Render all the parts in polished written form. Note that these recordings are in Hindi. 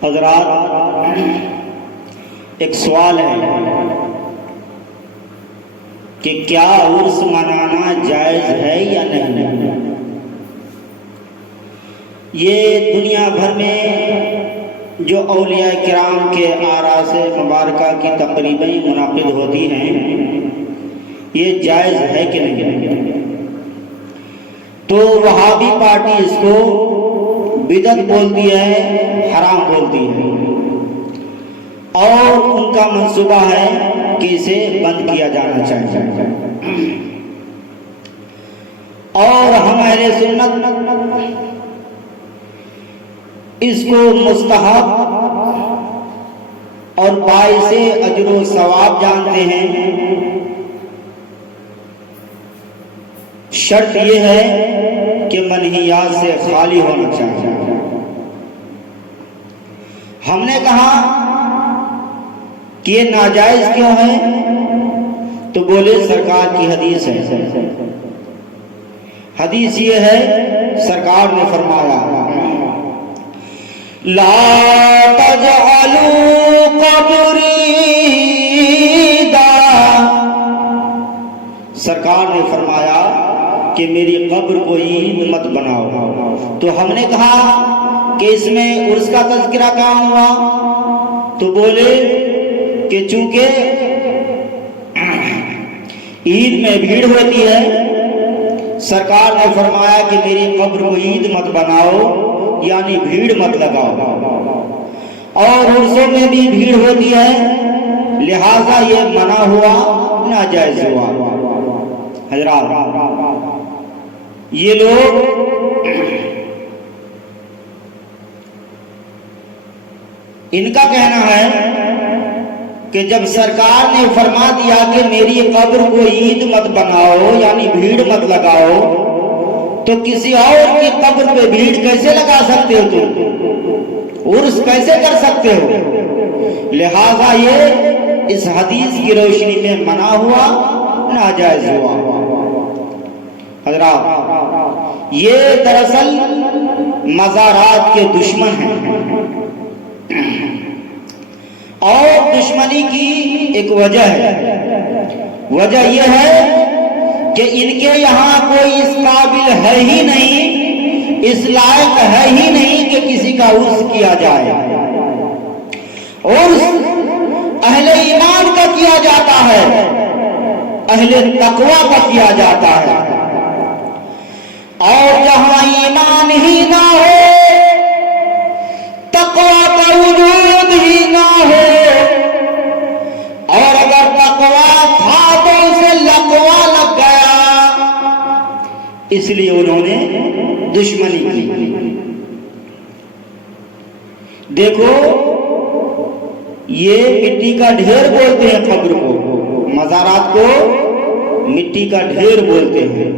हज़रात, एक सवाल है कि क्या उर्स मनाना जायज़ है या नहीं। ये दुनिया भर में जो औलिया किराम के आरा से मुबारका की तकरीबें मुनाकिद होती हैं, ये जायज़ है कि नहीं। तो वहाबी पार्टी इसको बिदअत बोलती है, हराम बोलती है, और उनका मंसूबा है कि इसे बंद किया जाना चाहिए। और हम अहले सुन्नत इसको मुस्तहब और बाइसे अजर सवाब जानते हैं। शर्त यह है कि मनहियात से खाली होना चाहिए। हमने कहा कि ये नाजायज क्यों है, तो बोले सरकार की हदीस है। हदीस ये है, सरकार ने फरमाया ला तजअलू क़ब्री दारा। सरकार ने फरमाया कि मेरी कब्र को ईद मत बनाओ। तो हमने कहा कि इसमें उर्स का तज़किरा कहाँ हुआ, तो बोले कि चूंकि ईद में भीड़ होती है, सरकार ने फरमाया कि मेरी कब्र को ईद मत बनाओ, यानी भीड़ मत लगाओ। और उर्सों में भी भीड़ होती है, लिहाजा ये मना हुआ, नाजायज हुआ। हज़रात, ये लोग इनका कहना है कि जब सरकार ने फरमा दिया कि मेरी कब्र को ईद मत बनाओ, यानी भीड़ मत लगाओ, तो किसी और की कब्र पे भीड़ कैसे लगा सकते हो तुम, उर्स कैसे कर सकते हो। लिहाजा ये इस हदीस की रोशनी में मना हुआ, नाजायज हुआ। हज़रात, ये दरअसल मज़ारात के दुश्मन हैं, और दुश्मनी की एक वजह है। वजह यह है कि इनके यहाँ कोई इस काबिल है ही नहीं, इस लायक है ही नहीं कि किसी का उर्स किया जाए। उर्स अहले ईमान का किया जाता है, अहले तकवा का किया जाता है। और जहां ईमान ही ना हो, तकवा का वजूद ही ना हो, और अगर तकवा था तो उसे लकवा लग गया, इसलिए उन्होंने दुश्मनी की। देखो, ये मिट्टी का ढेर बोलते हैं कब्र को, मज़ारात को मिट्टी का ढेर बोलते हैं।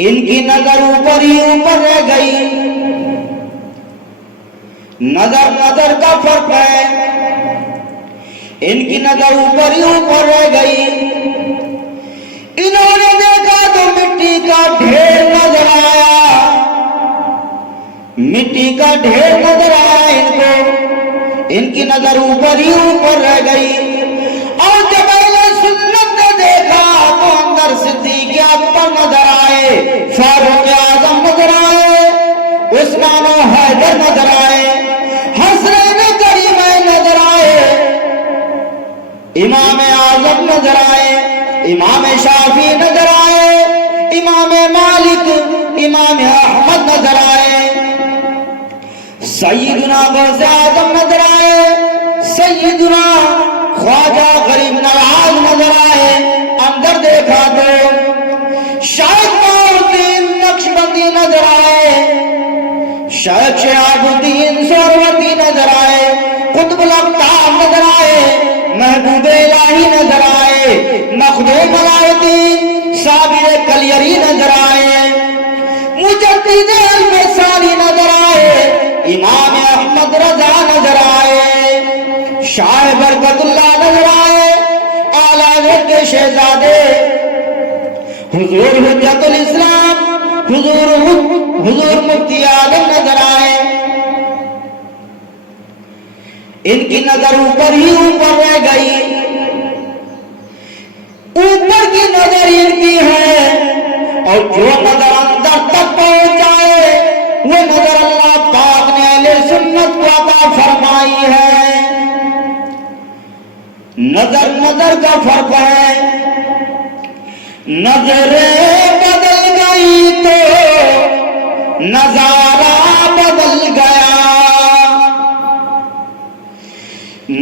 इनकी नजर ऊपर ही ऊपर रह गई। नजर नजर का फर्क है, इनकी नजर ऊपर ही ऊपर रह गई। इन्होंने देखा तो मिट्टी का ढेर नजर आया, मिट्टी का ढेर नजर आया इनको, इनकी नजर ऊपर ही ऊपर रह गई। और जब अहले सुन्नत ने देखा तो अंदर सिद्दीक़ अकबर नजर आए, फारूक आज़म नजर आए, उस्मान और हैदर नजर आए, हसनैन करीमैन नजर आए, इमाम आज़म नजर आए, इमाम शाफी नजर आए, इमाम मालिक, इमाम अहमद नजर आए, सैयदना गौसे आज़म नजर आए, सैयदना ख्वाजा गरीब नवाज नजर आए। अंदर देखा तो शायद मौलुद्दीन नक्शबंदी नजर आए, शायद शहाबुद्दीन सोहरवर्दी नजर आए, कुतुबुल अक़ताब नजर आए, महबूब इलाही नजर आए, मखदूम अलाउद्दीन साबिर कलियरी नजर आए, मुजद्दिद अल-मिसाली नजर आए, इमाम अहमद रजा नजर आए, शाह बरकतुल्लाह नजर आए, आला के शहजादे हुजूर हुज्जतुल इस्लाम हुजूर मुफ्ती आजम नजर आए। इनकी नजर ऊपर ही ऊपर रह गई। ऊपर की नजर इनकी है और जो नजर अंदर तक पहुंच जाए वो नजर अल्लाह पाक ने अहले सुन्नत को अता फरमाई है। नजर नजर का फर्क है। नजरें बदल गई तो नजारा बदल गया।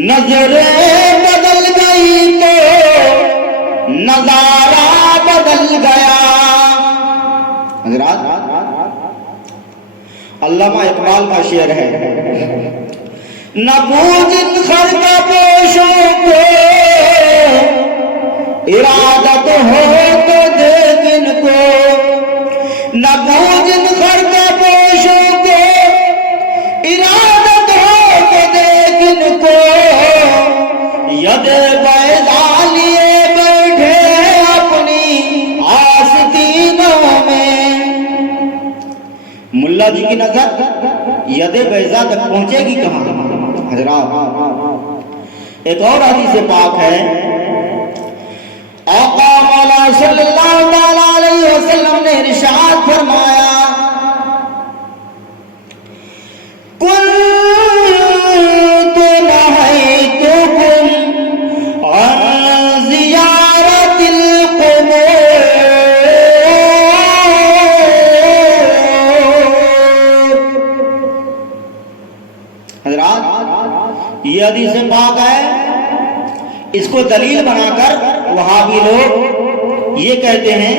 नजरें बदल गई तो नजारा बदल गया। हज़रात, अल्लामा इकबाल का शेर है, न बूझ खर का पोशों को इरादत हो तो देख इनको। न बूझ खर का पोशों को इरादत हो तो देख इनको। यद बैदा लिए बैठे अपनी आस्तीनों में। मुल्ला जी की नजर यदे बैजा तक पहुंचेगी कहां? हजरात, एक और हदीस पाक है, आका मौला सल्लल्लाहु अलैहि वसल्लम ने इरशाद फरमाया, कुन्तु नहैतुकुम अन ज़ियारतिल क़ुबूर। हज़रात, ये हदीस पाक है। इसको दलील बनाकर वहाबी लोग ये कहते हैं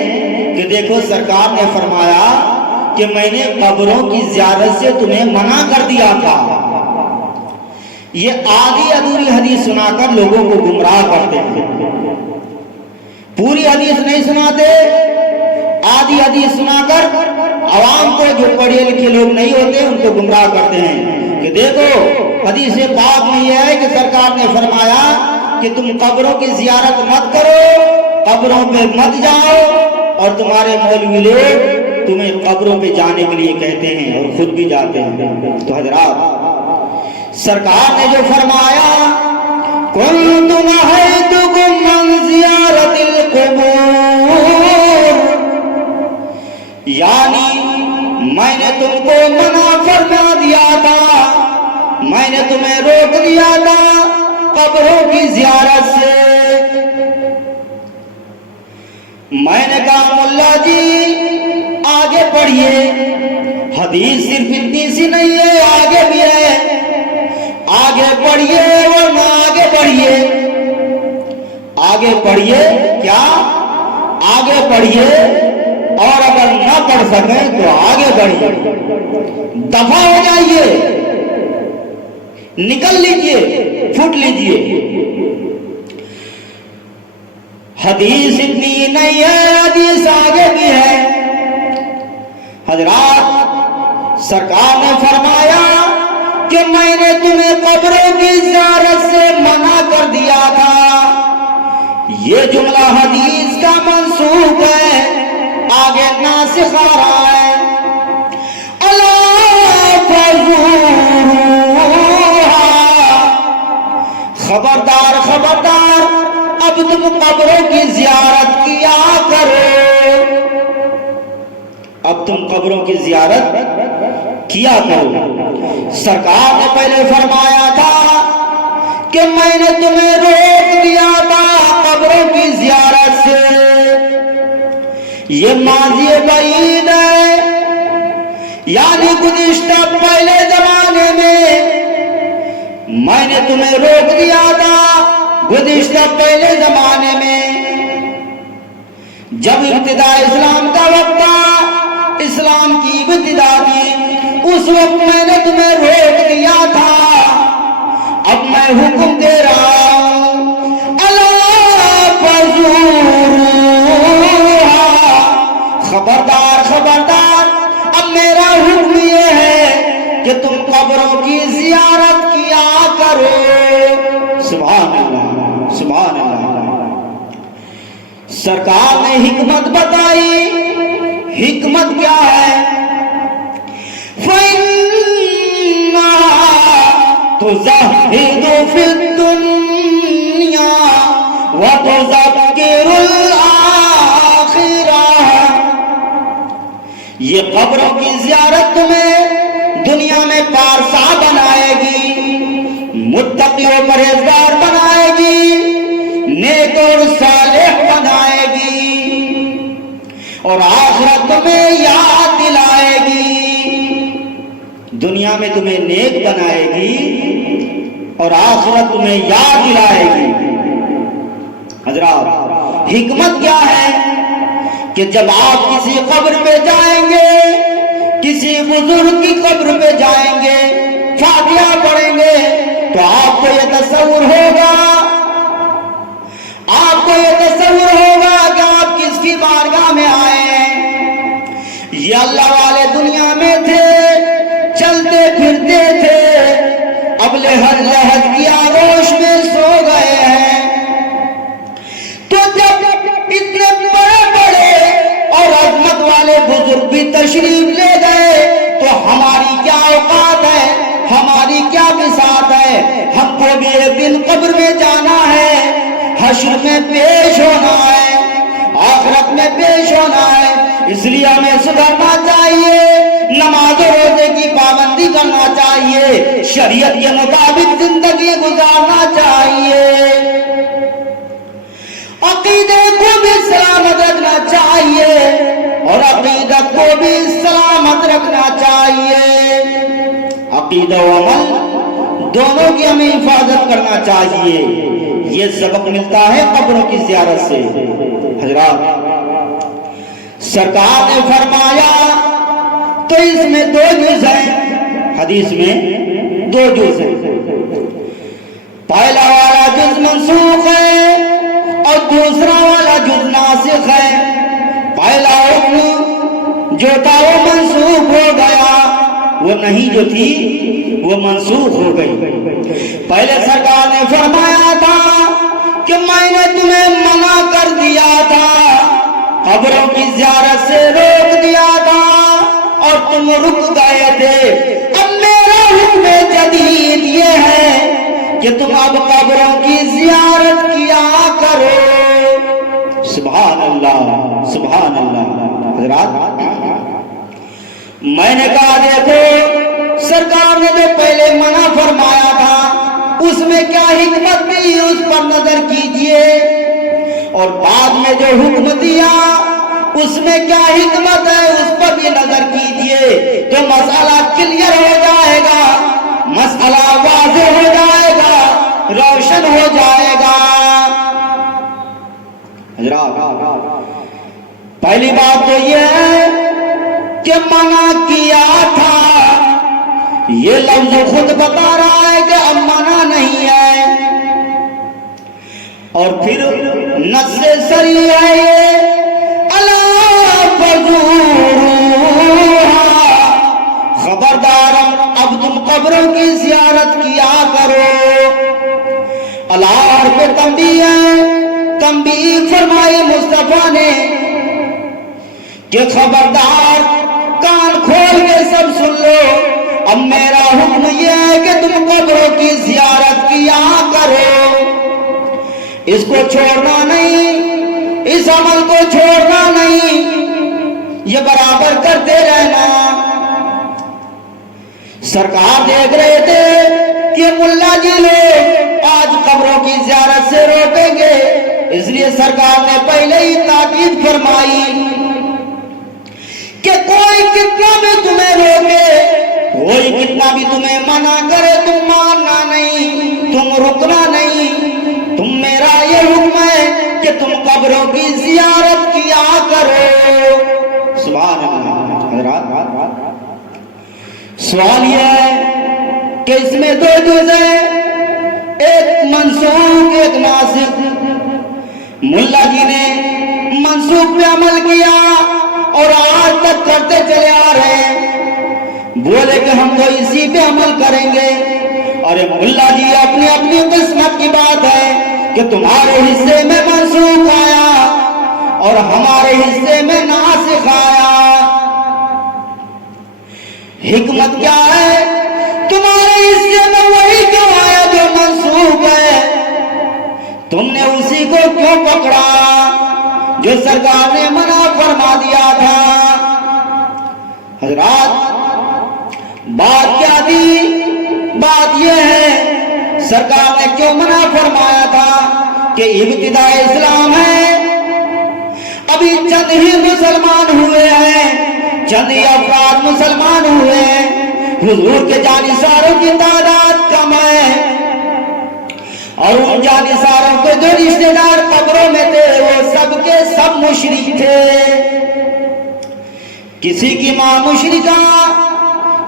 कि देखो सरकार ने फरमाया कि मैंने कब्रों की ज़ियारत से तुम्हें मना कर दिया था। ये आधी अधूरी हदीस सुनाकर लोगों को गुमराह करते हैं। पूरी हदीस नहीं सुनाते, आधी हदीस सुनाकर आवाम को, जो पढ़े लिखे लोग नहीं होते, उनको गुमराह करते हैं कि देखो हदीस पाक में यह है कि सरकार ने फरमाया कि तुम कब्रों की ज़ियारत मत करो, कब्रों पे मत जाओ, और तुम्हारे मौलवी लोग तुम्हें कब्रों पे जाने के लिए कहते हैं और खुद भी जाते हैं। तो हजरात, सरकार ने जो फरमाया, कुन्तु नहैतुकुम अन ज़ियारतिल क़ुबूर, यानी मैंने तुमको मना फरमा दिया था, मैंने तुम्हें रोक दिया था कब्रों की ज़ियारत से। मैंने कहा मुल्ला जी आगे पढ़िए, हदीस सिर्फ इतनी सी नहीं है, आगे भी है, आगे पढ़िए वरना आगे बढ़िए। आगे पढ़िए, क्या आगे पढ़िए, और अगर ना पढ़ सके तो आगे बढ़िए, दफा हो जाइए, निकल लीजिए, फूट लीजिए। हदीस इतनी नहीं है, हदीस आगे भी है। हजरात, सरकार ने फरमाया कि मैंने तुम्हें कब्रों की ज़ियारत से मना कर दिया था। ये जुमला हदीस का मंसूख है, आगे नासिख आ रहा है। अला खबरदार खबरदार, अब तुम कब्रों की ज़ियारत किया करो, अब तुम कब्रों की ज़ियारत किया करो। सरकार ने पहले फरमाया था कि मैंने तुम्हें रोक दिया था कब्रों की ज़ियारत से। ये माज़ी बईद है, यानी गुज़िश्ता पहले ज़माने में मैंने तुम्हें रोक दिया था, गुज़िश्ता पहले ज़माने में जब इब्तिदा इस्लाम का वक्त था, इस्लाम की इब्तिदा थी, उस वक्त मैंने तुम्हें रोक दिया था। अब मैं हुक्म दे रहा हूं, अला फज़ूरुहा, खबरदार खबरदार, अब मेरा हुक्म ये है कि तुम कब्रों की ज़ियारत किया करो। सुभान अल्लाह, सुभान अल्लाह। सरकार ने हिकमत बताई, हिकमत क्या है? फइन्ना तुज़हिदु फिद्दुन्या व तुज़क्किरुल आखिरह। ये कब्रों की ज़ियारत तुम्हें दुनिया में पारसा बनाएगी, मुत्तकी और परहेजगार बनाएगी, नेक और सालेह बनाएगी, और आखिरत तुम्हें याद दिलाएगी। दुनिया में तुम्हें नेक बनाएगी और आखिरत तुम्हें याद दिलाएगी। हजरात, हिकमत क्या है कि जब आप किसी कब्र पे जाएंगे, किसी बुजुर्ग की कब्र पे जाएंगे, फातिहा पढ़ेंगे, तो आपको ये तसव्वुर होगा, आपको ये तसव्वुर होगा कि आप किसकी बारगाह में आए हैं। ये अल्लाह वाले दुनिया में थे, चलते फिरते थे, अबले हर लहद की आगोश में सो गए हैं। तो जब इतने बड़े बड़े और अजमत वाले बुजुर्ग भी तशरीफ ले गए, तो हमारी क्या औकात है, हमारी क्या बिसात है? हमको भी एक दिन कब्र में जाना है, हश्र में पेश होना है, आखिरत में पेश होना है। इसलिए हमें सुधरना चाहिए, नमाज और रोजे की पाबंदी करना चाहिए, शरीयत के मुताबिक जिंदगी गुजारना चाहिए, अकीदे को भी सलामत रखना चाहिए और अकीदत को भी सलामत रखना चाहिए। अकीदा और अमल दोनों की हमें हिफाजत करना चाहिए। ये सबक मिलता है कब्रों की ज़ियारत से। हजरात, सरकार ने फरमाया, तो इसमें दो जुज़ हैं, हदीस में दो जुज़ हैं। पहला वाला जुज़ मंसूख है और दूसरा वाला जुज़ नासिख है। पहला हुक्म जो था वो मंसूख हो गया, वो नहीं जो थी वो मंसूख हो गई। पहले सरकार ने फरमाया था कि मैंने तुम्हें मना कर दिया था, कब्रों की ज़ियारत से रोक दिया था और तुम रुक गए थे। अब मेरा हुक्म जदीद ये है कि तुम अब कब्रों की ज़ियारत किया करो। सुभान अल्लाह, सुभान अल्लाह। हज़रात, मैंने कहा देखो, सरकार ने जो पहले मना फरमाया था उसमें क्या हिकमत थी, उस पर नजर कीजिए, और बाद में जो हुक्म दिया उसमें क्या हिकमत है, उस पर भी नजर कीजिए, तो मसला क्लियर हो जाएगा, मसला वाज़ेह हो जाएगा, रोशन हो जाएगा। पहली बात तो यह है कि मना किया था, ये लफ्ज खुद बता रहा है कि अब मना नहीं है, और फिर नस्से सरी है ये, अला फज़ूरुहा, खबरदार अब तुम कब्रों की ज़ियारत किया करो। अलार पे तंबीह फरमाई मुस्तफा ने कि खबरदार कान खोल के सब सुन लो, अब मेरा हुक्म यह है कि तुम कब्रों की ज़ियारत किया करो, इसको छोड़ना नहीं, इस अमल को छोड़ना नहीं, ये बराबर करते रहना। सरकार देख रहे थे कि मुल्ला जी लोग आज कब्रों की ज़ियारत से रोकेंगे, इसलिए सरकार ने पहले ही ताकीद फरमाई कि कोई कितना भी तुम्हें रोके, कोई कितना भी तुम्हें मना करे, तुम मानना नहीं, तुम रुकना नहीं, तुम मेरा ये हुक्म है कि तुम कब्रों की ज़ियारत किया करो। सुभान अल्लाह। सवाल यह है कि इसमें दो जुज़ हैं, एक मंसूख एक नासिख। मुल्ला जी ने मंसूख पे अमल किया और आज तक करते चले आ रहे हैं, बोले कि हम तो इसी पे अमल करेंगे। अरे मुल्ला जी, अपनी अपनी किस्मत की बात है कि तुम्हारे हिस्से में मंसूख आया और हमारे हिस्से में नासिख आया। हिकमत क्या है तुम्हारे हिस्से में? वही क्यों आया जो मंसूब है? तुमने उसी को क्यों पकड़ा जो सरकार ने मना फरमा दिया था? हजरात, बात क्या थी? बात यह है, सरकार ने क्यों मना फरमाया था कि इब्तिदा इस्लाम है, अभी चंद ही मुसलमान हुए हैं, चंद ही अफराद मुसलमान हुए हैं, हुजूर के जानिसारों की तादाद कम है, और उन जानिसारों के जो रिश्तेदार कब्रों में थे वो सबके सब मुशरिक थे। किसी की माँ मुशरिका,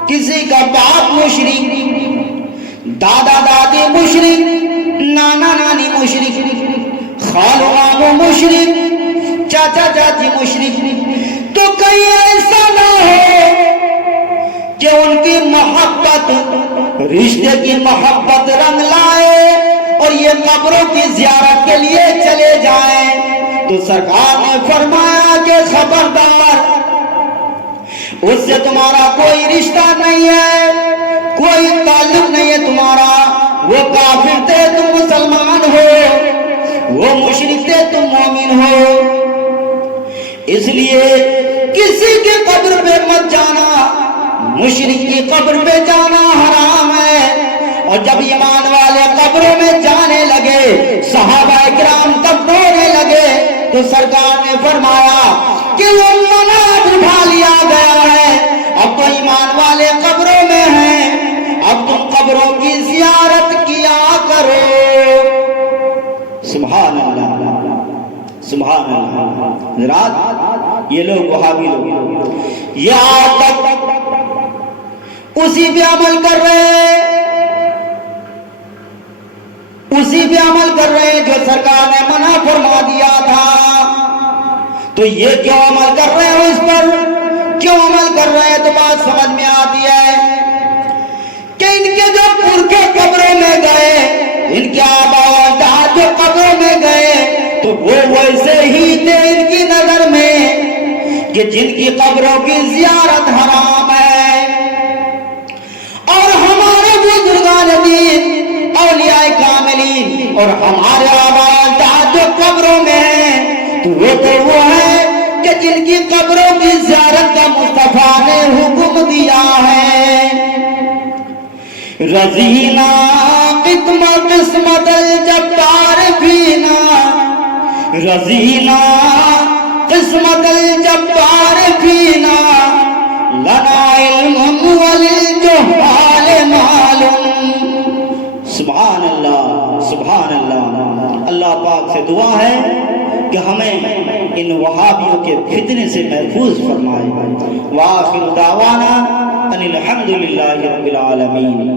किसी का बाप मुशरिक, दादा दादी मुशरिक, नाना नानी मुशरिक, खालू मामू मुशरिक, चाचा चाची मुशरिक। तो कहीं ऐसा ना हो कि उनकी मोहब्बत, रिश्ते की मोहब्बत रंग लाए और ये कब्रों की ज़ियारत के लिए चले जाएं। तो सरकार ने फरमाया कि खबरदार, उससे तुम्हारा कोई रिश्ता नहीं है, कोई ताल्लुक नहीं है तुम्हारा। वो काफिर थे, तुम मुसलमान हो, वो मुशरिक थे, तुम मोमिन हो। इसलिए किसी के कब्र पे मत जाना, मुशरिक की कब्र पे जाना हराम है। और जब ईमान वाले कब्रों में जाने लगे, सहाबा इकराम तब रोने लगे, तो सरकार ने फरमाया कि वो मना उठा लिया गया है, अब तो ईमान वाले कब्रों में हैं, अब तुम कब्रों की ज़ियारत किया करो। सुभान अल्लाह, सुभान अल्लाह। रात ये लोग वहाबी लोग ये आज तक उसी पे अमल कर रहे हैं, उसी पे अमल कर रहे हैं जो सरकार ने मना फरमा दिया था। तो ये क्यों अमल कर रहे हो, इस पर क्यों अमल कर रहे हैं? तो बात समझ में आती है कि इनके जो पुरखे कब्रों में गए, इनके आबाद जो कब्रों में गए, तो वो वैसे ही थे इनकी नजर में कि जिनकी कब्रों की ज़ियारत हराम है। और हमारे बुजुर्गान दीन, औलियाए कामिलीन और हमारे आबाद जो कब्रों में हैं, तो वो है कि जिनकी कब्रों की ज़ियारत का मुस्तफा ने हुक्म दिया है। रज़ीना किस्मत जब्बार फीना, रज़ीना किस्मत जब्बार फीना, लना इल्मुन वलिल जुहाल मालूम। सुभान अल्लाह, सुभान अल्लाह। अल्लाह पाक से दुआ है कि हमें इन वहाबियों के फितने से महफूज फरमाए। व आखिर दावाना अनिल हम्दुलिल्लाहि रब्बिल आलमीन।